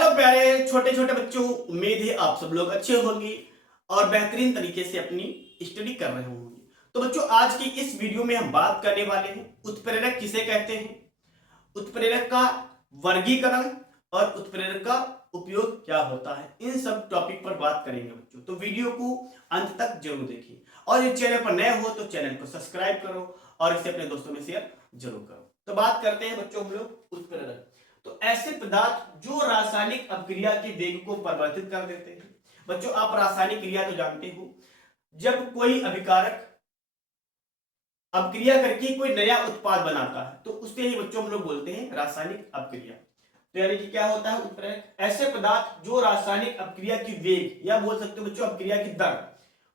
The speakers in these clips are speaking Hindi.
हेलो प्यारे छोटे छोटे बच्चों, उम्मीद है आप सब लोग अच्छे होंगे और बेहतरीन तरीके से अपनी स्टडी कर रहे होंगे। तो बच्चों, आज की इस वीडियो में हम बात करने वाले हैं उत्प्रेरक किसे कहते हैं, उत्प्रेरक का वर्गीकरण और उत्प्रेरक का उपयोग क्या होता है। इन सब टॉपिक पर बात करेंगे बच्चों, तो वीडियो को अंत तक जरूर देखिए और ये चैनल पर नए हो तो चैनल को सब्सक्राइब करो और इसे अपने दोस्तों में शेयर जरूर करो। तो बात करते हैं बच्चों हम लोग उत्प्रेरक। तो ऐसे पदार्थ जो रासायनिक अपक्रिया के वेग को परिवर्तित कर देते हैं। बच्चों, आप रासायनिक क्रिया तो जानते हो, जब कोई अभिकारक अपक्रिया करके कोई नया उत्पाद बनाता है तो उसे ही बच्चों हम लोग बोलते हैं रासायनिक अपक्रिया। तो यानी कि क्या होता है उत्प्रेरक, ऐसे पदार्थ जो रासायनिक अपक्रिया की वेग या बोल सकते हो बच्चों अपक्रिया की दर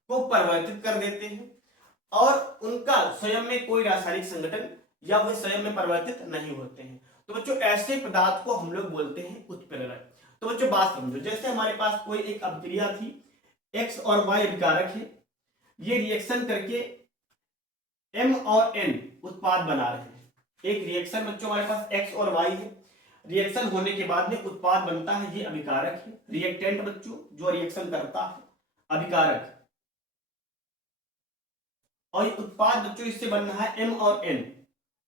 को परिवर्तित कर देते हैं और उनका स्वयं में कोई रासायनिक संगठन या वे स्वयं में परिवर्तित नहीं होते हैं। तो बच्चों, ऐसे पदार्थ को हम लोग बोलते हैं उत्प्रेरक। तो बच्चों बात समझो, जैसे हमारे पास कोई एक अपक्रिया थी, एक्स और वाई अभिकारक है, ये रिएक्शन करके एम और एन उत्पाद बना रहे हैं। एक रिएक्शन बच्चों हमारे पास एक्स और वाई है, रिएक्शन होने के बाद में उत्पाद बनता है, ये अभिकारक है। रिएक्टेंट बच्चों जो रिएक्शन करता है, अभिकारक, और उत्पाद बच्चों इससे बन रहा है एम और एन।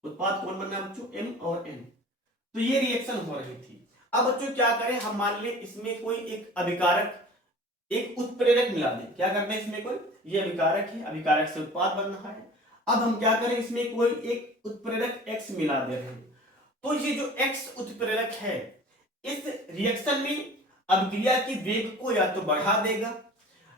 उत्पाद कौन बन रहा है बच्चों, एम और एन। तो ये रिएक्शन हो रही थी। अब बच्चों क्या करें, हम मान लें इसमें कोई एक अभिकारक, एक उत्प्रेरक मिला दें। क्या करना है इसमें, कोई ये अभिकारक है, अभिकारक से उत्पाद बन रहा है। अब हम क्या करें, इसमें कोई एक उत्प्रेरक एक्स मिला दे रहे हैं। तो ये जो एक्स उत्प्रेरक है इस रिएक्शन में अभिक्रिया की वेग को या तो बढ़ा देगा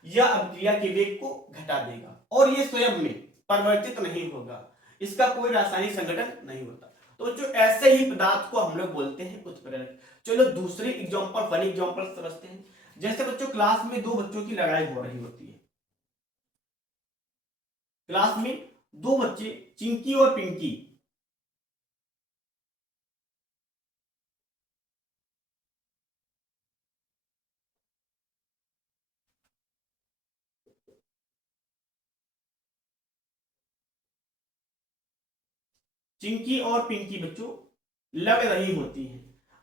या अभिक्रिया के वेग को घटा देगा और ये स्वयं में परिवर्तित नहीं होगा, इसका कोई रासायनिक संगठन नहीं होता। तो जो ऐसे ही पदार्थ को हम लोग बोलते हैं उत्प्रेरक। चलो दूसरे एग्जांपल, फनी एग्जांपल समझते हैं। जैसे बच्चों क्लास में दो बच्चों की लड़ाई हो रही होती है, क्लास में दो बच्चे चिंकी और पिंकी, चिंकी और पिंकी बच्चों लड़ रही होती हैं।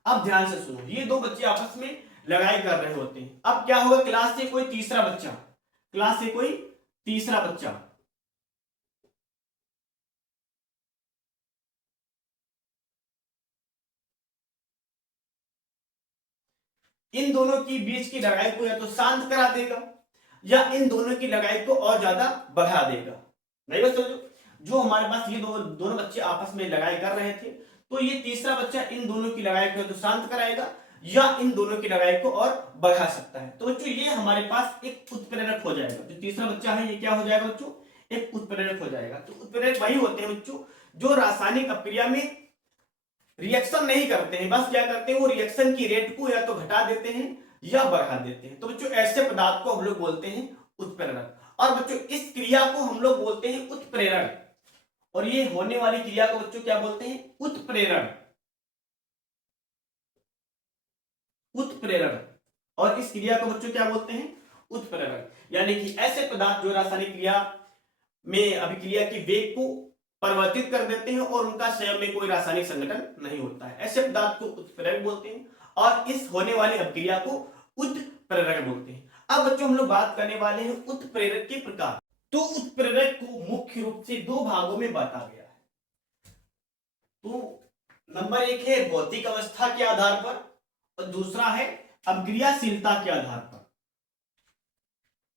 अब ध्यान से सुनो, ये दो बच्चे आपस में लड़ाई कर रहे होते हैं। अब क्या होगा, क्लास से कोई तीसरा बच्चा, क्लास से कोई तीसरा बच्चा इन दोनों की बीच की लड़ाई को या तो शांत करा देगा या इन दोनों की लड़ाई को और ज्यादा बढ़ा देगा। नहीं बस समझो, जो हमारे पास ये दोनों बच्चे आपस में लड़ाई कर रहे थे, तो ये तीसरा बच्चा इन दोनों की लड़ाई को तो शांत कराएगा या इन दोनों की लड़ाई को और बढ़ा सकता है। तो बच्चों ये हमारे पास एक उत्प्रेरक हो जाएगा। जो तीसरा बच्चा है ये क्या हो जाएगा बच्चों, एक उत्प्रेरक हो जाएगा। तो उत्प्रेरक वही होते हैं बच्चों जो रासायनिक अपक्रिया में रिएक्शन नहीं करते हैं, बस क्या करते हैं वो रिएक्शन की रेट को या तो घटा देते हैं या बढ़ा देते हैं। तो बच्चों ऐसे पदार्थ को हम लोग बोलते हैं उत्प्रेरक। और बच्चों इस क्रिया को हम लोग बोलते हैं उत्प्रेरण, और ये होने वाली क्रिया को बच्चों क्या बोलते हैं, उत्प्रेरण। उत्प्रेरण, और इस क्रिया को बच्चों क्या बोलते हैं, उत्प्रेरण। यानी कि ऐसे पदार्थ जो रासायनिक क्रिया में अभिक्रिया के वेग को परिवर्तित कर देते हैं और उनका स्वयं में कोई रासायनिक संगठन नहीं होता है, ऐसे पदार्थ को उत्प्रेरक बोलते हैं और इस होने वाली अभिक्रिया को उत्प्रेरक बोलते हैं। अब बच्चों हम लोग बात करने वाले हैं उत्प्रेरक के प्रकार। तो उत्प्रेरक को मुख्य रूप से दो भागों में बांटा गया है। तो नंबर एक है भौतिक अवस्था के आधार पर और दूसरा है अभिक्रियाशीलता के आधार पर।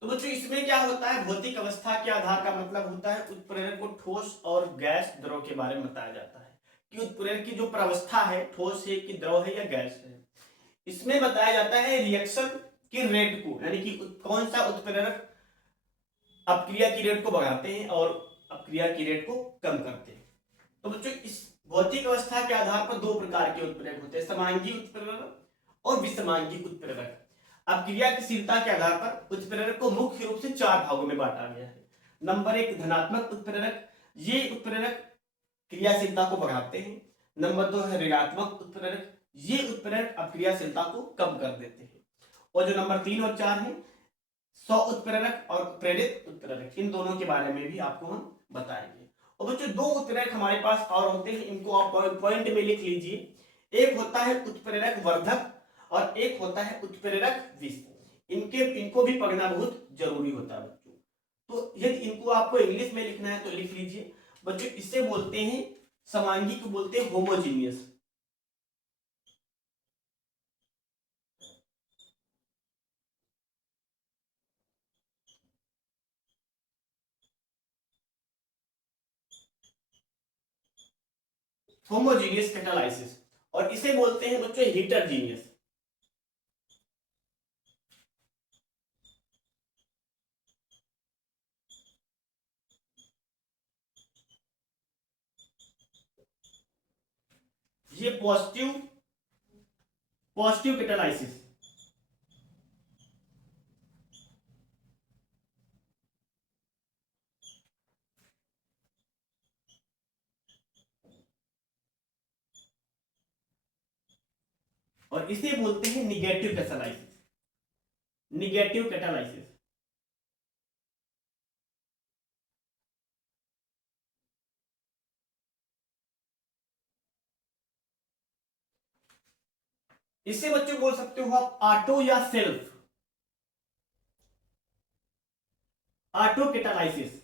तो बच्चों इसमें क्या होता है, भौतिक अवस्था के आधार का मतलब होता है उत्प्रेरक को ठोस और गैस द्रव के बारे में बताया जाता है कि उत्प्रेरक की जो प्रावस्था है, ठोस है कि द्रव है या गैस है। इसमें बताया जाता है रिएक्शन की रेट को, यानी कि कौन सा उत्प्रेरक अपक्रिया की रेट को बढ़ाते हैं और अपक्रिया की रेट को कम करते हैं। तो बच्चों इस भौतिक अवस्था के आधार पर दो प्रकार के उत्प्रेरक होते हैं, समांगी उत्प्रेरक और विषमांगी उत्प्रेरक। अपक्रियाशीलता के आधार पर उत्प्रेरक को मुख्य रूप से चार भागों में बांटा गया है। नंबर एक धनात्मक उत्प्रेरक, ये उत्प्रेरक क्रियाशीलता को बढ़ाते हैं। नंबर दो है ऋणात्मक उत्प्रेरक, ये उत्प्रेरक अपक्रियाशीलता को कम कर देते हैं। और जो नंबर तीन और चार है स्व उत्प्रेरक और प्रेरित उत्प्रेरक, इन दोनों के बारे में भी आपको हम बताएंगे। और बच्चों दो उत्प्रेरक हमारे पास और होते हैं, इनको आप पॉइंट में लिख लीजिए। एक होता है उत्प्रेरक वर्धक और एक होता है उत्प्रेरक विष। इनको भी पढ़ना बहुत जरूरी होता है बच्चों। तो यदि इनको आपको इंग्लिश में लिखना है तो लिख लीजिए बच्चों। इससे बोलते हैं समांगी को बोलते हैं होमोजीनियस। Homogeneous catalysis. और इसे बोलते हैं बच्चों हीटरजीनियस। ये पॉजिटिव कैटालाइसिस। और इसे बोलते हैं निगेटिव कैटालाइसिस। Negative catalysis. इससे बच्चों बोल सकते हो आप ऑटो या सेल्फ। ऑटो कैटालाइसिस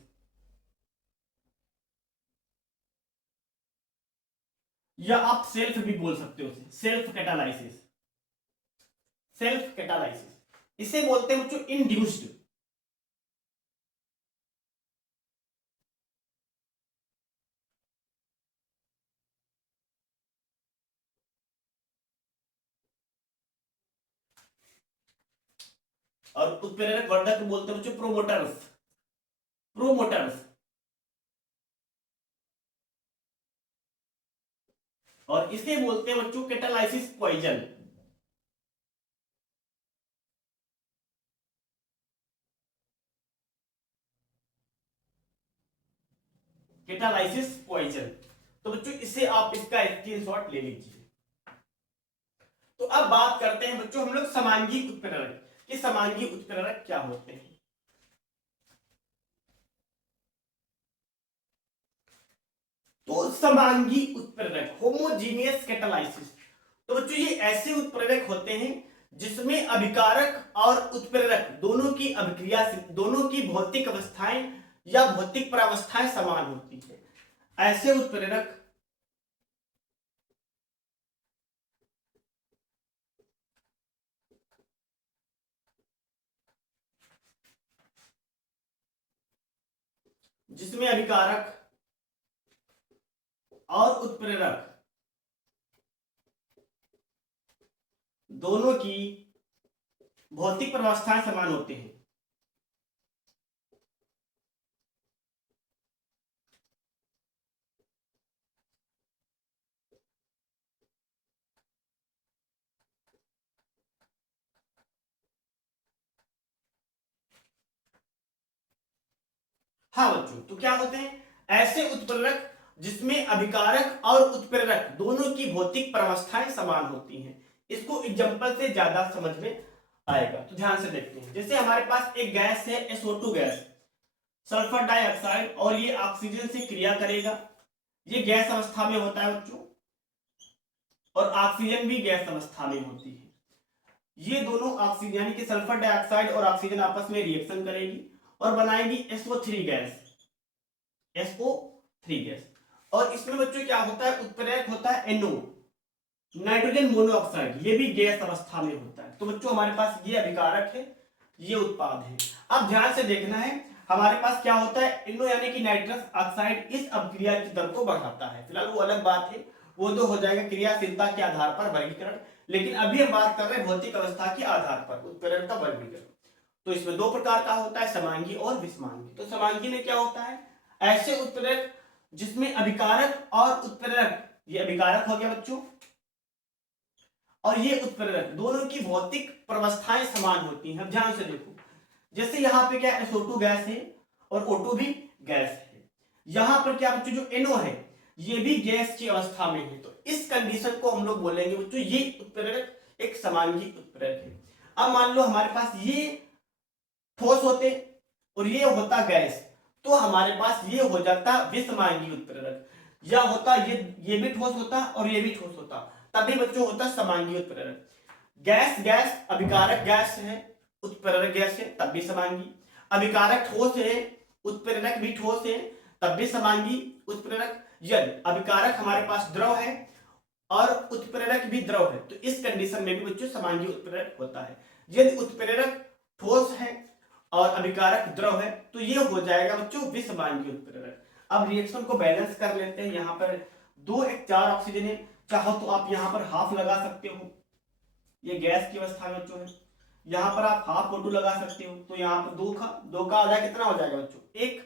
या आप सेल्फ भी बोल सकते हो। Self catalysis. सेल्फ कैटालाइसिस इसे बोलते हैं बच्चों इंड्यूस्ड। और उत्प्रेरक वर्धक बोलते हैं बच्चों प्रोमोटर्स। प्रोमोटर्स। और इसे बोलते हैं बच्चों कैटालाइसिस पॉइजन। Catalysis poison. तो बच्चों इसे आप इसका स्क्रीनशॉट ले लीजिए। तो अब बात करते हैं बच्चों हम लोग समांगी उत्प्रेरक कि समांगी उत्प्रेरक क्या होते हैं। तो समांगी उत्प्रेरक होमोजीनियस कैटालाइसिस। तो बच्चों ये ऐसे उत्प्रेरक होते हैं जिसमें अभिकारक और उत्प्रेरक दोनों की अभिक्रिया से दोनों की भौतिक अवस्थाएं या भौतिक प्रावस्थाएं समान होती है। ऐसे उत्प्रेरक जिसमें अभिकारक और उत्प्रेरक दोनों की भौतिक प्रावस्थाएं समान होते हैं। हाँ बच्चों, तो क्या होते हैं ऐसे उत्प्रेरक जिसमें अभिकारक और उत्प्रेरक दोनों की भौतिक प्रावस्थाएं समान होती हैं। इसको एग्जांपल से ज्यादा समझ में आएगा, तो ध्यान से देखते हैं। जैसे हमारे पास एक गैस है SO2 गैस, सल्फर डाइऑक्साइड, और ये ऑक्सीजन से क्रिया करेगा। ये गैस अवस्था में होता है बच्चों, और ऑक्सीजन भी गैस अवस्था में होती है। ये दोनों ऑक्सीजन यानी कि सल्फर डाइऑक्साइड और ऑक्सीजन आपस में रिएक्शन करेगी और बनाएगी SO3 गैस। SO3 gas. और इसमें बच्चों क्या होता है उत्प्रेरक होता है NO, नाइट्रोजन मोनोऑक्साइड। ये भी गैस अवस्था में होता है। तो बच्चों हमारे पास ये अभिकारक है, ये उत्पाद है। अब ध्यान से देखना है हमारे पास क्या होता है NO यानी कि नाइट्रस ऑक्साइड इस अभिक्रिया की दर को बढ़ाता है। फिलहाल वो अलग बात है, वो तो हो जाएगा क्रियाशीलता के आधार पर वर्गीकरण। लेकिन अभी हम बात कर रहे हैं भौतिक अवस्था के आधार पर उत्प्रेरण का वर्गीकरण। तो इसमें दो प्रकार का होता है, समांगी और विषमांगी। तो समांगी में क्या होता है ऐसे उत्प्रेरक जिसमें अभिकारक और उत्प्रेरक, ये अभिकारक हो गया बच्चों, और ये उत्प्रेरक दोनों की भौतिक प्रावस्थाएं समान होती हैं। ध्यान से देखो, जैसे यहाँ पे क्या SO2 गैस है और O2 भी गैस है। यहाँ पर क्या बच्चों जो NO है ये भी गैस की अवस्था में है। तो इस कंडीशन को हम लोग बोलेंगे बच्चों ये उत्प्रेरक एक समांगी उत्प्रेरक है। अब मान लो हमारे पास ये ठोस होते और ये होता गैस, तो हमारे पास ये हो जाता विषमांगी उत्प्रेरक। या होता ये भी ठोस होता और ये भी ठोस होता, तभी बच्चों होता समांगी उत्प्रेरक। गैस गैस अभिकारक गैस है, उत्प्रेरक गैस है, तब भी समांगी। अभिकारक ठोस है, उत्प्रेरक भी ठोस है, तब भी समांगी उत्प्रेरक। यदि अभिकारक हमारे पास द्रव है और उत्प्रेरक भी द्रव है तो इस कंडीशन में भी बच्चों समांगी उत्प्रेरक होता है। यदि उत्प्रेरक ठोस है और अभिकारक द्रव है तो ये हो जाएगा बच्चों विसमांगी उत्प्रेरक। अब रिएक्शन को बैलेंस कर लेते हैं। यहाँ पर 2 1 4 ऑक्सीजन है, चाहो तो आप यहाँ पर हाफ लगा सकते हो, ये गैस की अवस्था में बच्चों है। यहाँ पर आप हाफ O2 लगा सकते हो, तो यहाँ पर 2 का आधा कितना हो जाएगा बच्चों 1,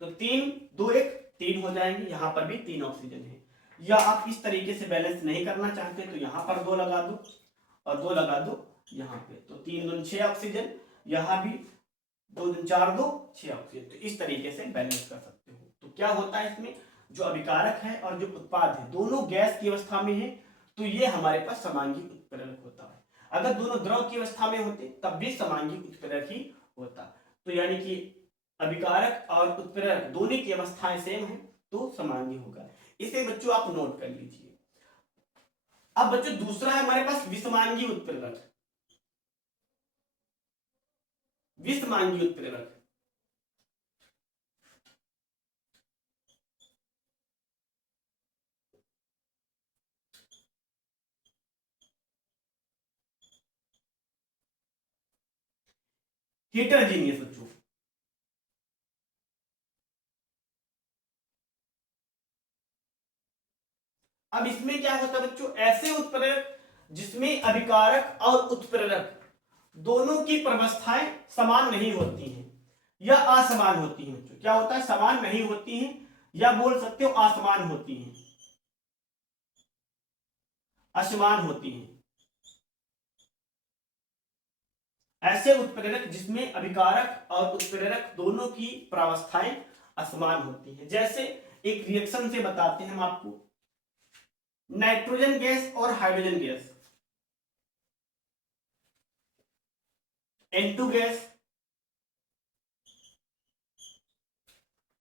तो 3 2 1 3 हो जाएंगे। यहाँ पर भी 3 ऑक्सीजन है। या आप इस तरीके से बैलेंस नहीं करना चाहते तो यहाँ पर 2 लगा दो और 2 लगा दो यहाँ पे, तो 3 2 6 ऑक्सीजन, यहाँ भी 2 2 4 2 6 ऑक्सीजन। तो इस तरीके से बैलेंस कर सकते हो। तो क्या होता है इसमें, जो अभिकारक है और जो उत्पाद है दोनों गैस की अवस्था में है तो ये हमारे पास समांगी उत्प्रेरक होता है। अगर दोनों द्रव की अवस्था में होते तब भी समांगी उत्प्रेरक ही होता। तो यानी कि अभिकारक और उत्प्रेरक दोनों की अवस्थाएं सेम है तो समांगी होगा। इसे बच्चों आप नोट कर लीजिए। अब बच्चों दूसरा है हमारे पास विषमांगी उत्प्रेरक। विषमांगी उत्प्रेरक हेटेरोजीनियस बच्चों। अब इसमें क्या होता है बच्चों, ऐसे उत्प्रेरक जिसमें अभिकारक और उत्प्रेरक दोनों की प्रवस्थाएं समान नहीं होती हैं या असमान होती हैं बच्चों। क्या होता है, समान नहीं होती हैं या बोल सकते हो असमान होती हैं, असमान होती हैं। ऐसे उत्प्रेरक जिसमें अभिकारक और उत्प्रेरक दोनों की प्रावस्थाएं असमान होती हैं। जैसे एक रिएक्शन से बताते हैं हम आपको, नाइट्रोजन गैस और hydrogen gas, N2 gas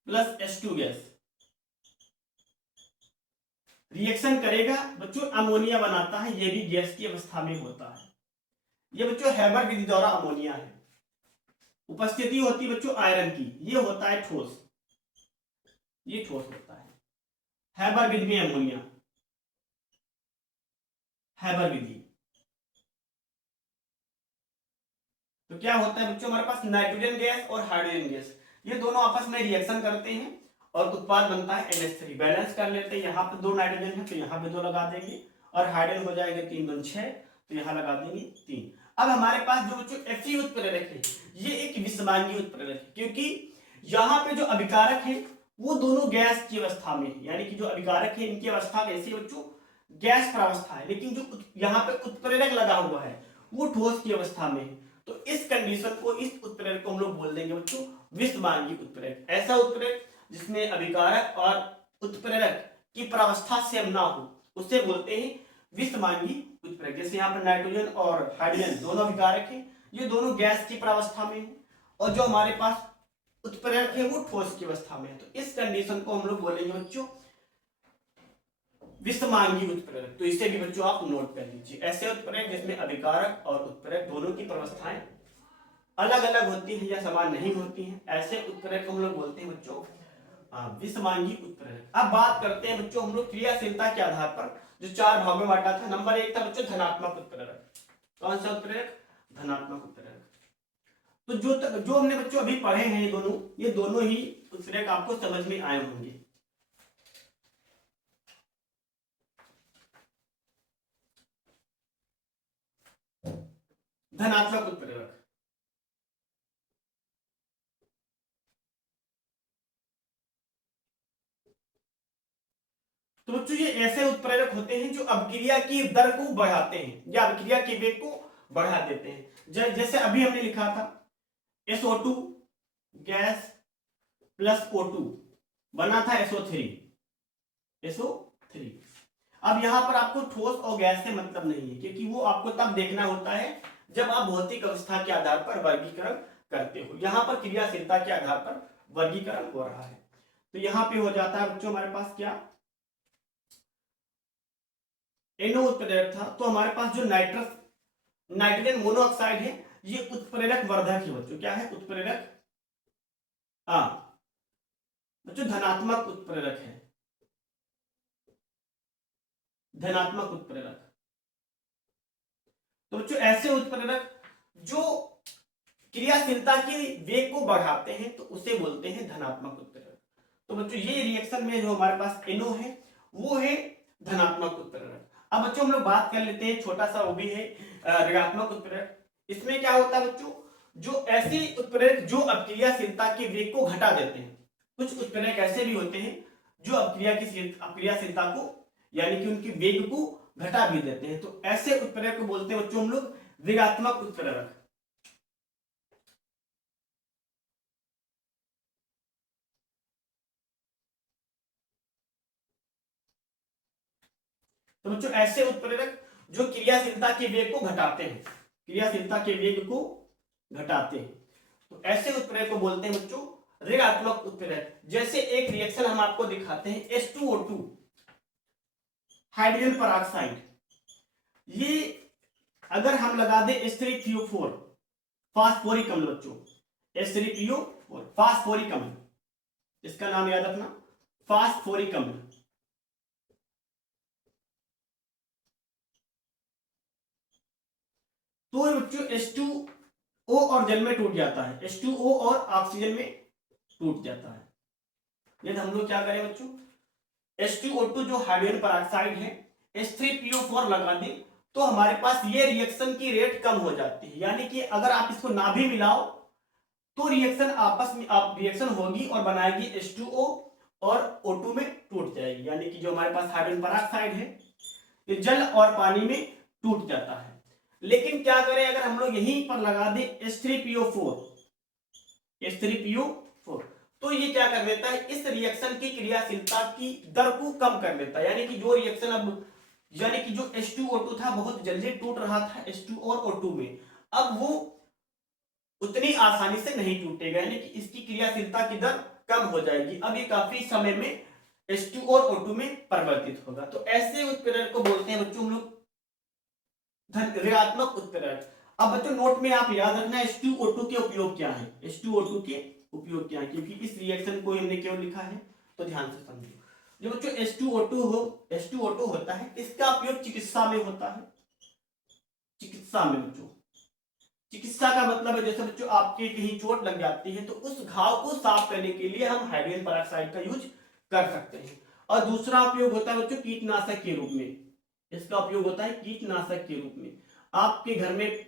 plus H2 gas reaction करेगा बच्चों, अमोनिया बनाता है। यह भी गैस की अवस्था में होता है। यह बच्चों हैबर विधि द्वारा अमोनिया है। उपस्थिति होती है बच्चों आयरन की, यह होता है ठोस, ये ठोस होता है। हैबर विधि में अमोनिया, हैबर विधि। तो क्या होता है बच्चों, हमारे पास नाइट्रोजन गैस और हाइड्रोजन गैस ये दोनों आपस में रिएक्शन करते हैं और उत्पाद बनता है NH3। बैलेंस कर लेते हैं, यहाँ पे 2 नाइट्रोजन है तो यहाँ पे 2 लगा देंगे और हाइड्रोजन हो जाएगा 3 2 6, तो यहाँ लगा देंगे 3। अब हमारे पास जो बच्चों Fe उत्प्रेरक है ये एक विषमांगी उत्प्रेरक है, क्योंकि यहाँ पे जो अभिकारक है वो दोनों गैस की अवस्था में है। यानी कि जो अभिकारक है इनकी अवस्था कैसी है बच्चों, गैस प्रावस्था है, लेकिन जो यहाँ पे उत्प्रेरक लगा हुआ है वो ठोस की अवस्था में है। तो इस कंडीशन को, इस उत्प्रेरक को हम लोग बोल देंगे बच्चों विषमांगी उत्प्रेरक। ऐसा उत्प्रेरक जिसमें अभिकारक और उत्प्रेरक की प्रावस्था सेम ना हो उसे बोलते हैं विषमांगी उत्प्रेरक। जैसे यहाँ पर नाइट्रोजन और हाइड्रोजन दोनों अभिकारक हैं, ये दोनों गैस की प्रावस्था में है और जो हमारे पास उत्प्रेरक है वो ठोस की अवस्था में है। तो इस कंडीशन को हम लोग बोलेंगे बच्चों विषमांगी उत्प्रेरक। तो इसे भी बच्चों आप नोट कर लीजिए। ऐसे उत्प्रेरक जिसमें अभिकारक और उत्प्रेरक दोनों की प्रावस्थाएं अलग अलग होती हैं या समान नहीं होती हैं, ऐसे उत्प्रेरक को हम लोग बोलते हैं बच्चों विषमांगी उत्प्रेरक। अब बात करते हैं बच्चों हम लोग क्रियाशीलता के आधार पर जो 4 भागों में बांटा था। नंबर 1 था बच्चों धनात्मक उत्प्रेरक। कौन सा उत्प्रेरक, धनात्मक उत्प्रेरक। तो जो हमने बच्चों अभी पढ़े हैं ये दोनों ही उत्प्रेरक आपको समझ में आए होंगे। धनात्मक उत्प्रेरक, तो बच्चों ये ऐसे उत्प्रेरक होते हैं जो अभिक्रिया की दर को बढ़ाते हैं या अभिक्रिया के वेग को बढ़ा देते हैं। जैसे अभी हमने लिखा था SO2 गैस प्लस O2 बना था SO3। अब यहां पर आपको ठोस और गैस से मतलब नहीं है, क्योंकि वो आपको तब देखना होता है जब आप भौतिक अवस्था के आधार पर वर्गीकरण करते हो। यहां पर क्रियाशीलता के आधार पर वर्गीकरण हो रहा है। तो यहां पे हो जाता है बच्चों हमारे पास क्या, NO उत्प्रेरक था तो हमारे पास जो नाइट्रस नाइट्रोजन मोनोऑक्साइड है, ये उत्प्रेरक वर्धक है बच्चों। क्या है? उत्प्रेरक, हाँ बच्चों धनात्मक उत्प्रेरक है, धनात्मक उत्प्रेरक। तो बच्चों ऐसे उत्प्रेरक जो क्रियाशीलता के वेग को बढ़ाते हैं तो उसे बोलते हैं धनात्मक उत्प्रेरक। तो बच्चों ये रिएक्शन में जो हमारे पास NO है वो है धनात्मक उत्प्रेरक। अब बच्चों हम लोग बात कर लेते हैं, छोटा सा वो भी है ऋणात्मक उत्प्रेरक। इसमें क्या होता है बच्चों, जो ऐसे उत्प्रेरक जो अपक्रियाशीलता के वेग को घटा देते हैं। कुछ उत्प्रेरक ऐसे भी होते हैं जो अपक्रियाशीलता को यानी कि उनकी वेग को घटा भी देते हैं, तो ऐसे उत्प्रेरक को बोलते हैं बच्चों हम लोग ऋणात्मक उत्प्रेरक। तो बच्चों ऐसे उत्प्रेरक जो क्रियाशीलता के वेग को घटाते हैं, क्रियाशीलता के वेग को घटाते हैं, तो ऐसे उत्प्रेरक को बोलते हैं बच्चों ऋणात्मक उत्प्रेरक। जैसे एक रिएक्शन हम आपको दिखाते हैं H2O2 हाइड्रोजन पेरोक्साइड, ये अगर हम लगा दें H3PO4 फास्फोरिक अम्ल बच्चों, H3PO4 फास्फोरिक अम्ल, इसका नाम याद रखना फास्फोरिक अम्ल। तो बच्चों H2O और जल में टूट जाता है, H2O और ऑक्सीजन में टूट जाता है। यदि हम लोग क्या करें बच्चों, H2O2 जो हाइड्रोजन पेरोक्साइड है H3PO4 लगा दें तो हमारे पास ये रिएक्शन की रेट कम हो जाती है। यानी कि अगर आप इसको ना भी मिलाओ तो रिएक्शन आपस में आप रिएक्शन होगी और बनाएगी H2O और O2 में टूट जाएगी। यानी कि जो हमारे पास हाइड्रोजन पेरोक्साइड है ये जल और पानी में टूट जाता है। लेकिन क्या करें अगर हम लोग यहीं पर लगा दें H3PO4, H3PO4, तो ये क्या कर देता है, इस रिएक्शन की क्रियाशीलता की दर को कम कर देता है। यानी कि जो रिएक्शन अब यानी कि जो H2O2 था बहुत जल्दी टूट रहा था H2 और O2 में, अब वो उतनी आसानी से नहीं टूटेगा, यानी कि इसकी क्रियाशीलता की दर कम हो जाएगी। अब ये काफी समय में H2 और O2 में परिवर्तित होगा। तो ऐसे उत्प्रेरक को बोलते हैं बच्चों हम लोग ऋणात्मक उत्प्रेरक। अब बच्चों नोट में आप याद रखना H2O2 के उपयोग क्या है, H2O2 के उपयोग क्या है, क्योंकि इस रिएक्शन को हमने क्यों लिखा है तो ध्यान से समझो। जो बच्चों H2O2 होता है इसका उपयोग चिकित्सा में होता है। चिकित्सा में बच्चों, चिकित्सा का मतलब है जैसे बच्चों आपके कहीं चोट लग जाती है तो उस घाव को साफ करने के लिए हम हाइड्रोजन पेरोक्साइड का यूज कर सकते हैं। और दूसरा उपयोग होता है बच्चों कीटनाशक के रूप में, इसका उपयोग होता है कीटनाशक के रूप में। आपके घर में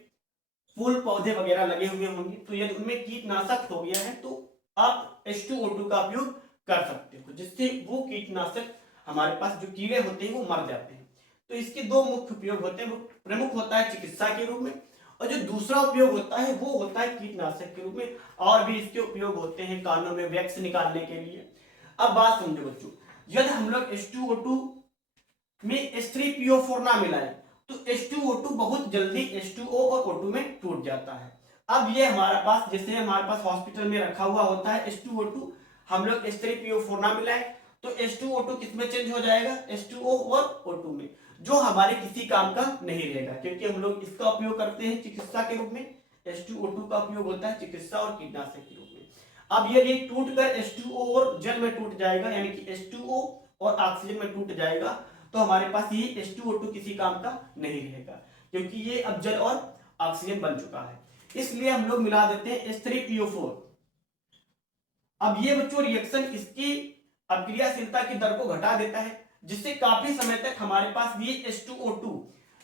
फूल पौधे वगैरह लगे हुए होंगे तो यदि उनमें कीटनाशक हो गया है तो आप H2O2 का उपयोग कर सकते हो, जिससे वो कीटनाशक हमारे पास जो कीड़े होते हैं वो मर जाते हैं। तो इसके दो मुख्य उपयोग होते हैं, प्रमुख होता है चिकित्सा के रूप में और जो दूसरा उपयोग होता है वो होता है कीटनाशक के रूप में। और भी इसके उपयोग होते हैं कानों में वैक्स निकालने के लिए। अब बात समझो बच्चों, यदि हम लोग H2O2 में H3PO4 ना मिलाएं तो H2O2 बहुत जल्दी H2O और O2 में टूट जाता है। अब ये हमारे पास जैसे हमारे पास हॉस्पिटल में रखा हुआ होता है H2O2, हम लोग H3PO4 ना मिलाएं तो H2O2 किस में चेंज हो जाएगा, H2O और O2 में, जो हमारे किसी काम का नहीं रहेगा क्योंकि हम लोग इसका उपयोग करते हैं चिकित्सा के रूप में। H2O2 का उपयोग होता है चिकित्सा और कीटनाशक के रूप में। अब यदि टूट कर H2O और जल में टूट जाएगा यानी कि H2O और ऑक्सीजन में टूट जाएगा तो हमारे पास ये H2O2 किसी काम का नहीं रहेगा क्योंकि ये अब जल और ऑक्सीजन बन चुका है। इसलिए हम लोग मिला देते हैं H3PO4। अब ये बच्चों रिएक्शन इसकी अभिक्रियाशीलता की दर को घटा देता है जिससे काफी समय तक हमारे पास ये H2O2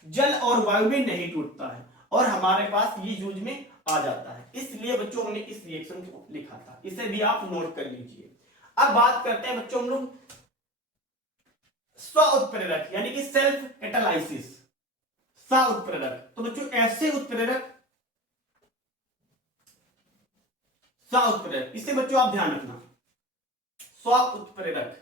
जल और वायु में नहीं टूटता है और हमारे पास ये यूज में आ जाता है। इसलिए बच्चों हमने इस रिएक्शन को लिखा था, इसे भी आप नोट कर लीजिए। अब बात करते हैं बच्चों हम लोग स्व उत्प्रेरक यानी कि सेल्फ कैटालाइसिस, स्व उत्प्रेरक। तो बच्चों ऐसे उत्प्रेरक स्व उत्प्रेरक, इसे बच्चों आप ध्यान रखना, स्व उत्प्रेरक।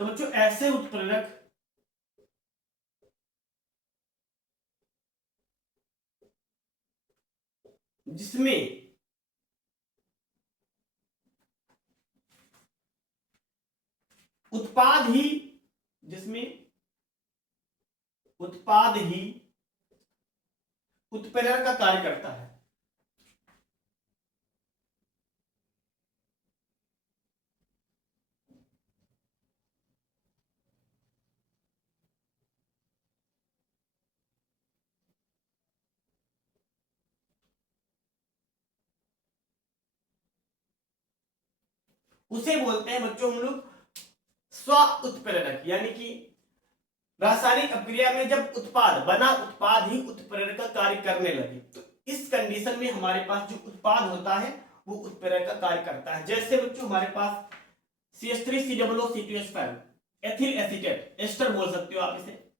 तो बच्चों ऐसे उत्प्रेरक जिसमें उत्पाद ही जिसमें उत्पाद ही उत्प्रेरक का कार्य करता है। उसे बोलते हैं बच्चों हम लोग स्व उत्प्रेरक, यानी कि रासायनिक अभिक्रिया में जब उत्पाद बना उत्पाद ही उत्प्रेरक का कार्य करने लगे, तो इस कंडीशन में हमारे पास जो उत्पाद होता है वो उत्प्रेरक का कार्य करता है। जैसे बच्चों हमारे पास CH3COO एथिल एसीटेट, एस्टर बोल सकते हो आप इसे,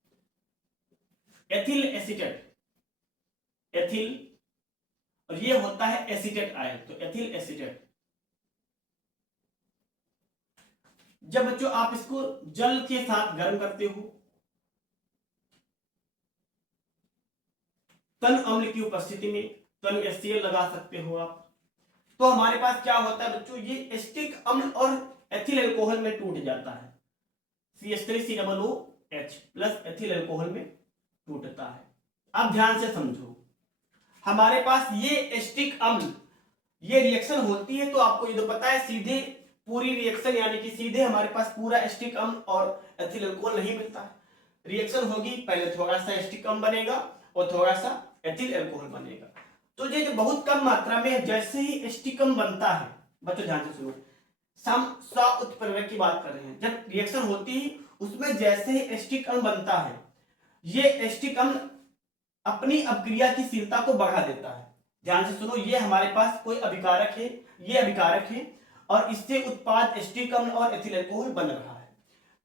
एथिल एसीटेट, एथिल, और ये होता है एसीटेट आयन, तो एथिल एसीटेट। जब बच्चों आप इसको जल के साथ गर्म करते हो, तन अम्ल की उपस्थिति में, तन HCl लगा सकते हो आप, तो हमारे पास क्या होता है बच्चों, ये एस्टिक अम्ल और एथिल अल्कोहल में टूट जाता है। CH3COOH प्लस एथिल अल्कोहल में टूटता है। अब ध्यान से समझो, हमारे पास ये एस्टिक अम्ल, ये रिएक्शन होती है तो आपको ये तो पता है सीधे पूरी रिएक्शन, यानी कि सीधे हमारे पास पूरा एस्टिक अम्ल और एथिल अल्कोहल नहीं मिलता है। रिएक्शन होगी, पहले थोड़ा सा एस्टिक अम्ल बनेगा और थोड़ा सा एथिल अल्कोहल बनेगा। तो ये जो बहुत कम मात्रा में जैसे ही एस्टिक अम्ल बनता है, बच्चों ध्यान से सुनो, स्व उत्प्रेरक की बात कर रहे हैं, जब रिएक्शन होती है उसमें जैसे ही एस्टिक अम्ल बनता है, ये एस्टिक अम्ल अपनी अभिक्रियाशीलता को बढ़ा देता है। ध्यान से सुनो, ये हमारे पास कोई अभिकारक है, ये अभिकारक है और इससे उत्पाद एस्टिक अम्ल और एथिल अल्कोहल बन रहा है।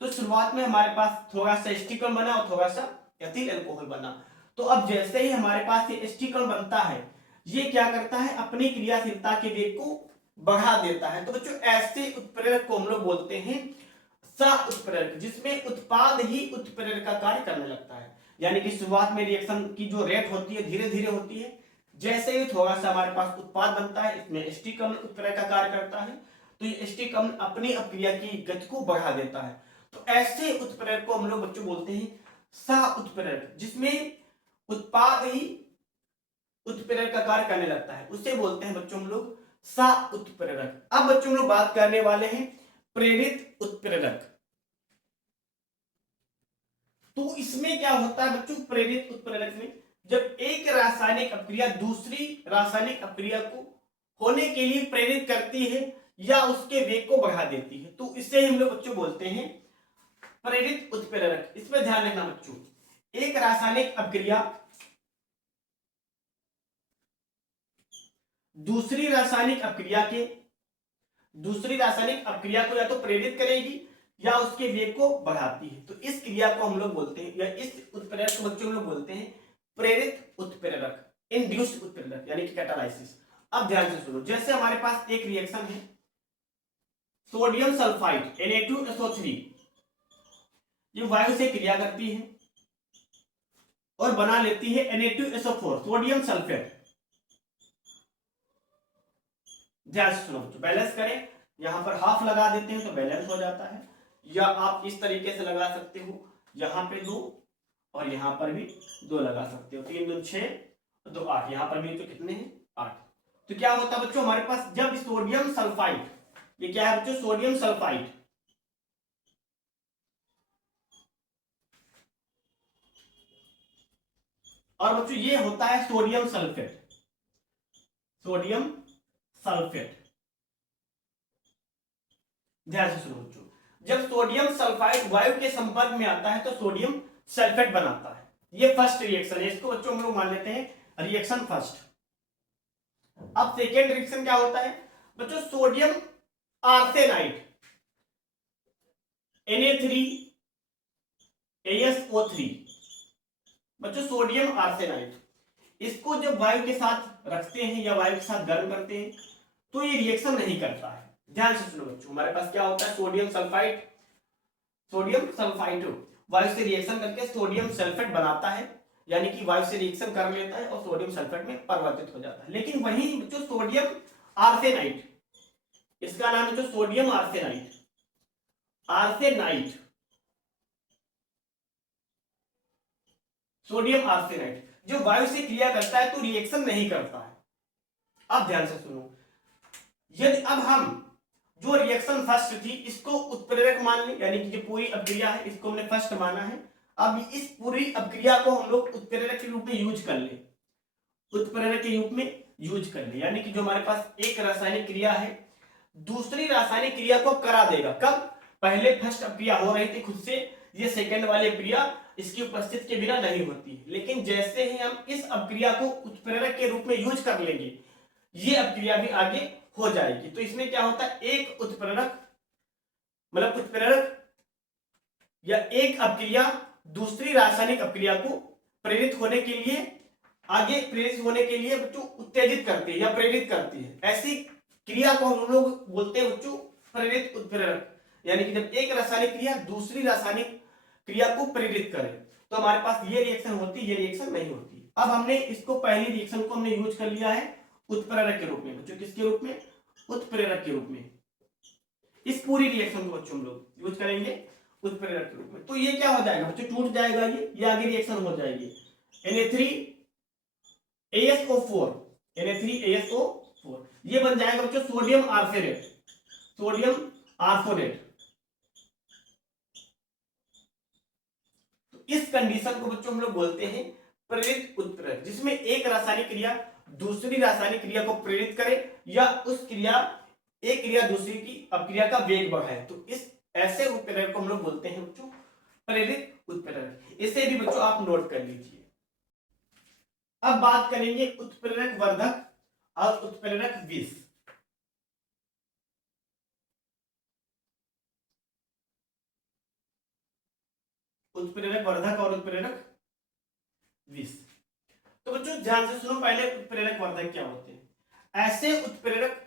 तो शुरुआत में हमारे पास थोड़ा सा एस्टिक अम्ल बना और थोड़ा सा एथिल अल्कोहल बना। तो अब जैसे ही हमारे पास ये एस्टिक अम्ल बनता है, ये क्या करता है, अपनी क्रियाशीलता के वेग को बढ़ा देता है। तो बच्चों ऐसे उत्प्रेरक को हम लोग बोलते हैं सह उत्प्रेरक, जिसमें उत्पाद ही उत्प्रेरक का कार्य करने लगता है। यानी कि शुरुआत में रिएक्शन की जो रेट होती है धीरे धीरे होती है, जैसे ही थोड़ा सा हमारे पास उत्पाद बनता है, इसमें एस्टिक अम्ल उत्प्रेरक का कार्य करता है, तो ये एस्टिक अम्ल अपनी अभिक्रिया की गति को बढ़ा देता है। तो ऐसे उत्प्रेरक को हम लोग बच्चों बोलते हैं सह उत्प्रेरक, जिसमें उत्पाद ही उत्प्रेरक का कार्य करने लगता है, उसे बोलते हैं बच्चों हम लोग सह उत्प्रेरक। अब बच्चों हम लोग बात करने वाले हैं प्रेरित उत्प्रेरक। तो इसमें क्या होता है बच्चों, प्रेरित उत्प्रेरक में जब एक रासायनिक अभिक्रिया दूसरी रासायनिक अभिक्रिया को होने के लिए प्रेरित करती है या उसके वेग को बढ़ा देती है, तो इसे हम लोग बच्चों बोलते हैं प्रेरित उत्प्रेरक। इसमें ध्यान रखना बच्चों, एक रासायनिक अभिक्रिया दूसरी रासायनिक अभिक्रिया को या तो प्रेरित करेगी या उसके वेग को बढ़ाती है। तो इस क्रिया को हम लोग बोलते हैं, या इस उत्प्रेरक को बच्चों हम लोग बोलते हैं प्रेरित उत्प्रेरक, इंड्यूस्ड उत्प्रेरक, यानी कि कैटालाइसिस। अब ध्यान से सुनो, जैसे हमारे पास एक रिएक्शन है सोडियम सल्फाइड Na2SO3, ये वायु से क्रिया करती है और बना लेती है Na2SO4 सोडियम सल्फेट। ध्यान से सुनो बच्चों, बैलेंस करें, यहां पर हाफ लगा देते हैं तो बैलेंस हो जाता है, या आप इस तरीके से लगा सकते हो, यहां पे 2 और यहां पर भी 2 लगा सकते हो, 3 2 6 2 8, यहां पर भी तो कितने हैं 8। तो क्या होता है बच्चों, हमारे पास जब सोडियम सल्फाइड, ये क्या है बच्चों, सोडियम सल्फाइड, और बच्चों ये होता है सोडियम सल्फेट, सोडियम सल्फेट। ध्यान से सुनो बच्चों, जब सोडियम सल्फाइड वायु के संपर्क में आता है तो सोडियम सल्फेट बनाता है। ये फर्स्ट रिएक्शन है, इसको बच्चों हम लोग मान लेते हैं रिएक्शन फर्स्ट। अब सेकेंड रिएक्शन क्या होता है बच्चों, सोडियम आर्सेनाइड Na3ASO3, बच्चों सोडियम आर्सेनाइड, इसको जब वायु के साथ रखते हैं या वायु के साथ गर्म करते हैं तो ये रिएक्शन नहीं करता है। ध्यान से सुनो बच्चों, हमारे पास क्या होता है, सोडियम सल्फाइड वायु से रिएक्शन करके सोडियम सल्फेट बनाता है, यानी कि वायु से रिएक्शन कर लेता है और सोडियम सल्फेट में परिवर्तित हो जाता है। लेकिन वहीं बच्चों सोडियम आर्सेनाइड, इसका नाम है जो sodium arsenide, arsenite, sodium arsenite जो वायु से क्रिया करता है तो रिएक्शन नहीं करता है। अब ध्यान से सुनो, यदि अब हम जो रिएक्शन फर्स्ट थी इसको उत्प्रेरक मान लें, यानी कि जो पूरी अभिक्रिया है इसको हमने फर्स्ट माना है। अब इस पूरी अभिक्रिया को हम लोग उत्प्रेरक के रूप में यूज कर ले, उत्प्रेरक के रूप में यूज कर ले, यानी कि जो हमारे पास एक रासायनिक क्रिया है दूसरी रासायनिक क्रिया को करा देगा। कब? पहले फर्स्ट अभिक्रिया हो रही थी खुद से, ये सेकंड वाली अभिक्रिया इसकी उपस्थिति के बिना नहीं होती, लेकिन जैसे ही हम इस अभिक्रिया को उत्प्रेरक के रूप में यूज कर लेंगे ये अभिक्रिया भी आगे हो जाएगी। तो इसमें क्या होता है, एक उत्प्रेरक मतलब उत्प्रेरक या एक अभिक्रिया दूसरी रासायनिक अभिक्रिया को प्रेरित होने के लिए आगे प्रेरित होने के लिए बच्चों उत्तेजित करती है या प्रेरित करती है। ऐसी क्रिया को हम लोग बोलते हैं बच्चों प्रेरित उत्प्रेरक, यानी कि जब एक रासायनिक क्रिया दूसरी रासायनिक क्रिया को प्रेरित करे तो हमारे पास ये रिएक्शन होती है, ये रिएक्शन नहीं होती। अब हमने इसको पहली रिएक्शन को हमने यूज कर लिया है उत्प्रेरक के रूप में बच्चों, किसके रूप में? उत्प्रेरक के रूप में। इस पूरी रिएक्शन को बच्चों हम लोग यूज करेंगे उत्प्रेरक के रूप में। तो ये क्या हो जाएगा बच्चों, टूट जाएगा ये आगे रिएक्शन हो जाएगी Na3ASO4, Na3ASO4 ये बन जाएगा बच्चों सोडियम आर्सेनेट, सोडियम आर्सेनेट। तो इस कंडीशन को बच्चों हम लोग बोलते हैं प्रेरित उत्प्रेरक, जिसमें एक रासायनिक क्रिया दूसरी रासायनिक क्रिया को प्रेरित करे या उस क्रिया एक क्रिया दूसरी की अभिक्रिया का वेग बढ़ाए। तो इस ऐसे उत्प्रेरक को हम लोग बोलते हैं बच्चों प्रेरित उत्प्रेरक। इसे भी बच्चों आप नोट कर लीजिए। अब बात करेंगे उत्प्रेरक वर्धक और उत्प्रेरक विष। उत्प्रेरक वर्धक और उत्प्रेरक विष। तो बच्चों ध्यान से सुनो, पहले उत्प्रेरक वर्धक क्या होते हैं? ऐसे उत्प्रेरक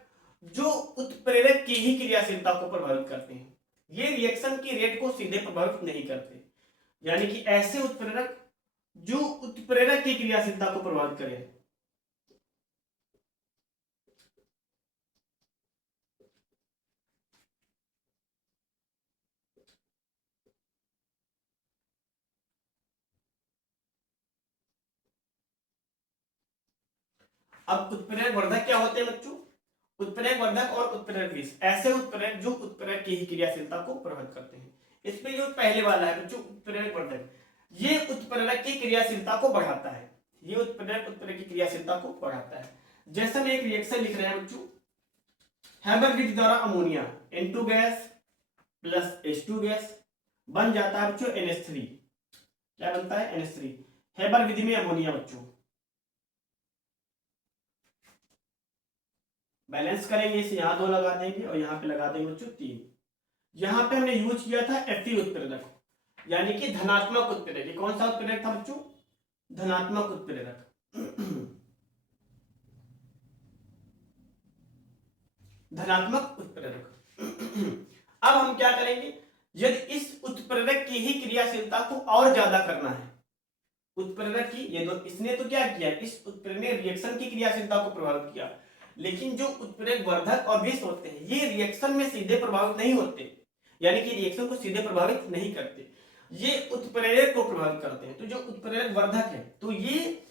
जो उत्प्रेरक की ही क्रियाशीलता को प्रभावित करते हैं, ये रिएक्शन की रेट को सीधे प्रभावित नहीं करते, यानी कि ऐसे उत्प्रेरक जो उत्प्रेरक की क्रियाशीलता को प्रभावित करें। अब उत्प्रेरक वर्धक क्या होते हैं बच्चों? उत्प्रेरक वर्धक और उत्प्रेरक विष, ऐसे उत्प्रेरक जो उत्प्रेरक की ही क्रियाशीलता को प्रभावित करते हैं। इसमें जो पहले वाला है बच्चों उत्प्रेरक वर्धक, ये उत्प्रेरक की क्रियाशीलता को बढ़ाता है, ये उत्प्रेरक उत्प्रेरक की क्रियाशीलता को बढ़ाता है। जैसे हम एक रिएक्शन लिख रहे हैं बच्चों, हैबर विधि द्वारा ammonia N2 gas plus H2 gas बन जाता है बच्चों NH3। क्या बनता है? NH3। हैबर विधि में अमोनिया बच्चों बैलेंस करेंगे, इसे यहां 2 लगा देंगे और यहां पे लगा देंगे बच्चों 3। यहां पे हमने यूज किया था Fe उत्प्रेरक, यानी कि धनात्मक उत्प्रेरक। ये कौन सा उत्प्रेरक था बच्चों? धनात्मक उत्प्रेरक। धनात्मक उत्प्रेरक। अब हम क्या करेंगे, यदि इस उत्प्रेरक की ही क्रियाशीलता को और ज्यादा करना है, उत्प्रेरक की ये इसने तो क्या किया, इस उत्प्रेरक ने रिएक्शन की क्रियाशीलता को प्रभावित किया, लेकिन जो उत्प्रेरक वर्धक और विष होते हैं ये रिएक्शन में सीधे प्रभावित नहीं होते, यानी कि रिएक्शन को सीधे प्रभावित नहीं करते, ये उत्प्रेरक को प्रभावित करते हैं। तो जो उत्प्रेरक वर्धक है तो ये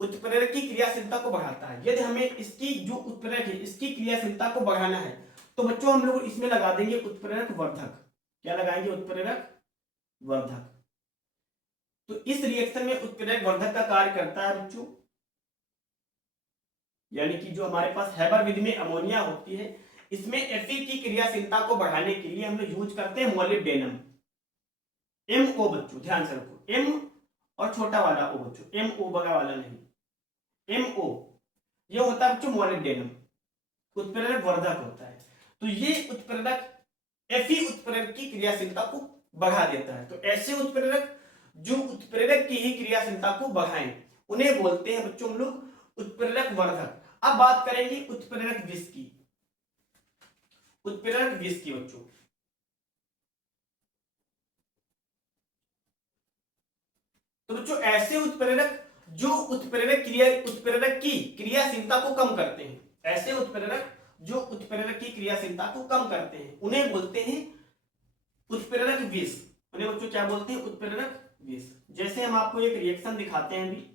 उत्प्रेरक की क्रियाशीलता को बढ़ाता है। यदि हमें इसकी जो उत्प्रेरक है इसकी क्रियाशीलता को बढ़ाना है तो बच्चों हम लोग इसमें लगा देंगे उत्प्रेरक वर्धक। क्या लगाएंगे? उत्प्रेरक वर्धक। तो इस रिएक्शन में उत्प्रेरक वर्धक का कार्य करता है बच्चों, यानी कि जो हमारे पास हैबर विधि में अमोनिया होती है इसमें Fe की क्रियाशीलता को बढ़ाने के लिए हम लोग यूज करते हैं मोलिब्डेनम, MO बच्चों ध्यान से रखो, M और छोटा वाला O बच्चों, MO बड़ा वाला नहीं, MO ये होता है बच्चों मोलिब्डेनम, उत्प्रेरक वर्धक होता है। तो ये उत्प्रेरक Fe उत्प्रेरक की क्रियाशीलता को बढ़ा देता है। तो ऐसे उत्प्रेरक जो उत्प्रेरक की ही क्रियाशीलता को बढ़ाएं उन्हें बोलते हैं बच्चों हम लोग उत्प्रेरक वर्धक। अब बात करेंगे उत्प्रेरक विष की, उत्प्रेरक विष की बच्चों। तो बच्चों ऐसे उत्प्रेरक जो उत्प्रेरक की क्रियाशीलता को कम करते हैं, ऐसे उत्प्रेरक जो उत्प्रेरक की क्रियाशीलता को कम करते हैं उन्हें बोलते हैं उत्प्रेरक विष, उन्हें बच्चों क्या बोलते हैं? उत्प्रेरक विष। जैसे हम आपको एक रिएक्शन दिखाते हैं, अभी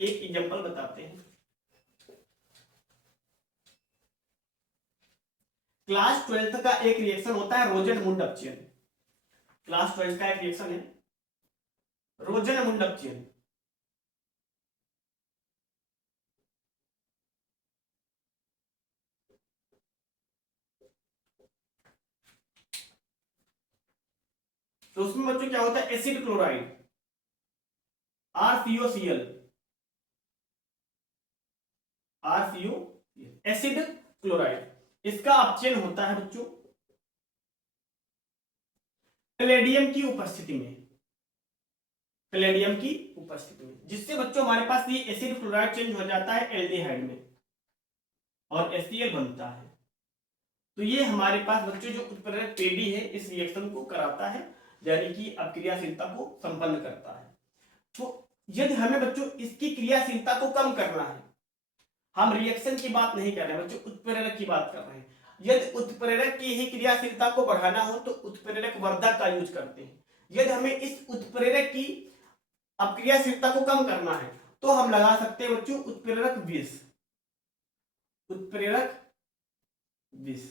एक एग्जांपल बताते हैं। क्लास 12th का एक रिएक्शन होता है रोजन मुंड अपचयन। क्लास 12th का एक रिएक्शन है रोजन मुंड अपचयन। तो उसमें बच्चों क्या होता है? Acid chloride RCOCl, acid chloride, इसका अपचयन होता है बच्चों पैलेडियम की उपस्थिति में, पैलेडियम की उपस्थिति में, जिससे बच्चों हमारे पास ये एसिड क्लोराइड चेंज हो जाता है एल्डिहाइड में और HCl बनता है। तो ये हमारे पास बच्चों जो उत्प्रेरक पेडी है इस रिएक्शन को कराता है, यानी कि अक्रियाशीलता को संपन्न करता है। तो यदि हमें बच्चों इसकी क्रियाशीलता को कम करना है, हम रिएक्शन की बात नहीं कर रहे हैं बच्चों, उत्प्रेरक की बात कर रहे हैं। यदि उत्प्रेरक की ही क्रियाशीलता को बढ़ाना हो तो उत्प्रेरक वर्धक का यूज करते हैं। यदि हमें इस उत्प्रेरक की अक्रियाशीलता को कम करना है तो हम लगा सकते हैं बच्चों उत्प्रेरक विष, उत्प्रेरक विष।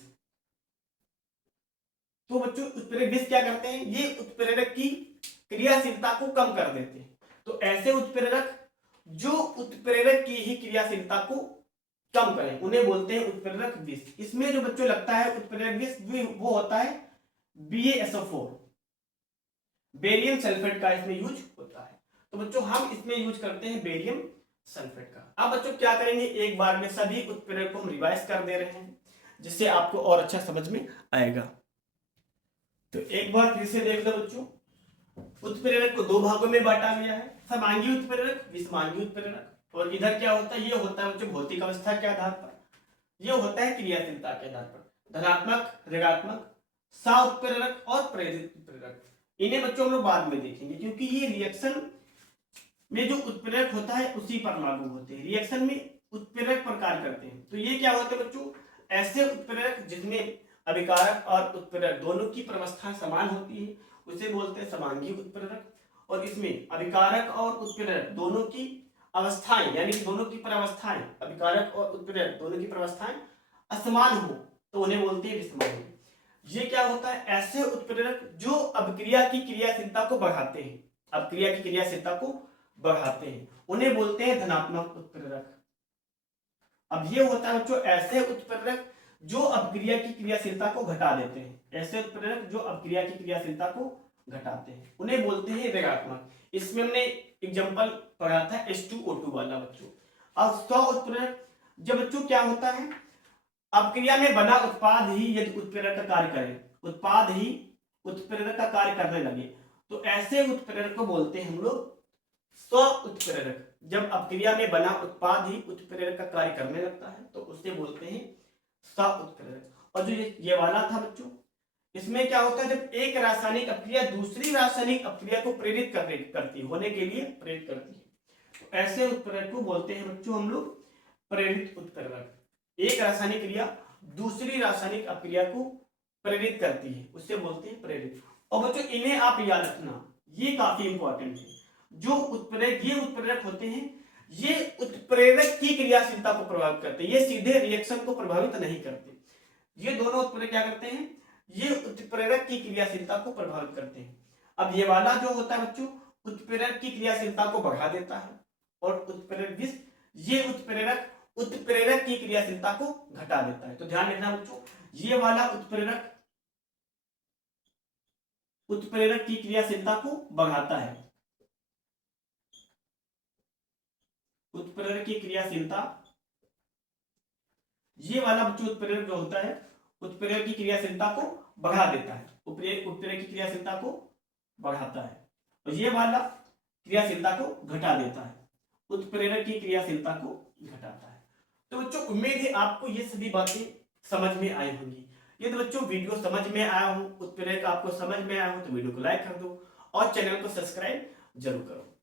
तो बच्चों उत्प्रेरक विष क्या करते हैं? ये उत्प्रेरक की क्रियाशीलता को कम कर देते हैं। तो ऐसे उत्प्रेरक जो उत्प्रेरक की ही क्रियाशीलता को कम करें उन्हें बोलते हैं उत्प्रेरक विष। इसमें जो बच्चों लगता है उत्प्रेरक विष वो होता है BaSO4, बेरियम सल्फेट का इसमें यूज होता है। तो बच्चों हम इसमें यूज करते हैं बेरियम सल्फेट का। अब बच्चों क्या करेंगे, एक बार में सभी उत्प्रेरक को हम रिवाइज कर दे रहे हैं जिससे आपको और अच्छा समझ में आएगा। तो एक बार फिर से देख लो बच्चों, उत्प्रेरक को दो भागों में बांटा गया है, समांगी उत्प्रेरक, विषमांगी उत्प्रेरक। और इधर क्या होता है? ये होता है बच्चों भौतिक अवस्था के आधार पर, ये होता है क्रियाशीलता के आधार पर, धनात्मक, ऋणात्मक, सह-उत्प्रेरक और प्रेरित उत्प्रेरक। इन्हें बच्चों हम लोग बाद में देखेंगे क्योंकि ये रिएक्शन में जो उत्प्रेरक होता है उसी पर लागू होते हैं। रिएक्शन में उत्प्रेरक प्रकार करते हैं। तो ये क्या होते हैं बच्चों? ऐसे उत्प्रेरक जिसमें अभिकारक और उत्प्रेरक दोनों की प्रवस्था समान होती है उसे बोलते हैं समांगी उत्प्रेरक। और इसमें अभिकारक और उत्प्रेरक दोनों की अवस्थाएं, यानी कि दोनों की प्रवस्थाएं, अभिकारक और उत्प्रेरक दोनों की प्रवस्थाएं असमान हो तो उन्हें बोलते हैं विषमांगी। ये क्या होता है? ऐसे उत्प्रेरक जो अभिक्रिया की क्रियाशीलता को बढ़ाते हैं, अभिक्रिया की क्रियाशीलता को बढ़ाते हैं, उन्हें बोलते हैं धनात्मक उत्प्रेरक। अब ये होता है बच्चों ऐसे उत्प्रेरक जो अभिक्रिया की क्रियाशीलता को घटा देते हैं, ऐसे उत्प्रेरक जो अभिक्रिया की क्रियाशीलता को घटाते हैं उन्हें बोलते हैं ऋणात्मक। इसमें हमने एग्जांपल पढ़ा था H2O2 वाला बच्चों। अब सह उत्प्रेरक जब बच्चों क्या होता है? अपक्रिया में बना उत्पाद ही यदि उत्प्रेरक का कार्य करे, उत्पाद ही उत्प्रेरक का कार्य करने लगे तो ऐसे उत्प्रेरक को बोलते हैं हम लोग स्व उत्प्रेरक। जब अपक्रिया में बना उत्पाद ही उत्प्रेरक का कार्य करने लगता है तो उसे बोलते हैं स्व उत्प्रेरक। और जो ये वाला था बच्चों, इसमें क्या होता है? जब एक रासायनिक अपक्रिया दूसरी रासायनिक अपक्रिया को प्रेरित करती होने के लिए प्रेरित करती है तो ऐसे उत्प्रेरक को बोलते हैं बच्चों हम लोग प्रेरित उत्प्रेरक। एक रासायनिक क्रिया दूसरी रासायनिक अपक्रिया को प्रेरित करती है उससे बोलते हैं प्रेरित। और बच्चों इन्हें आप याद रखना, ये काफी इंपॉर्टेंट है। जो उत्प्रेरक, ये उत्प्रेरक होते हैं, ये उत्प्रेरक की क्रियाशीलता को प्रभावित करते हैं, ये सीधे रिएक्शन को प्रभावित नहीं करते। ये दोनों उत्प्रेरक क्या करते हैं? ये उत्प्रेरक की क्रियाशीलता को प्रभावित करते हैं। अब ये वाला जो होता है बच्चों उत्प्रेरक की क्रियाशीलता को बढ़ा देता है और उत्प्रेरक विष ये उत्प्रेरक की क्रियाशीलता को घटा देता है। तो ध्यान रखना बच्चों, ये वाला उत्प्रेरक की क्रियाशीलता को बढ़ाता है, उत्प्रेरक की क्रियाशीलता, ये वाला बच्चों उत्प्रेरक जो होता है उत्प्रेरक की क्रियाशीलता को बढ़ा देता है, उत्प्रेरक की क्रियाशीलता को बढ़ाता है और ये वाला क्रियाशीलता को घटा देता है, उत्प्रेरक की क्रियाशीलता को घटाता है। तो बच्चों उम्मीद है आपको ये सभी बातें समझ में आई होंगी। यदि बच्चों वीडियो समझ में आया हो, उत्प्रेरक आपको समझ में आया हो तो वीडियो को लाइक कर दो और चैनल को सब्सक्राइब जरूर करो।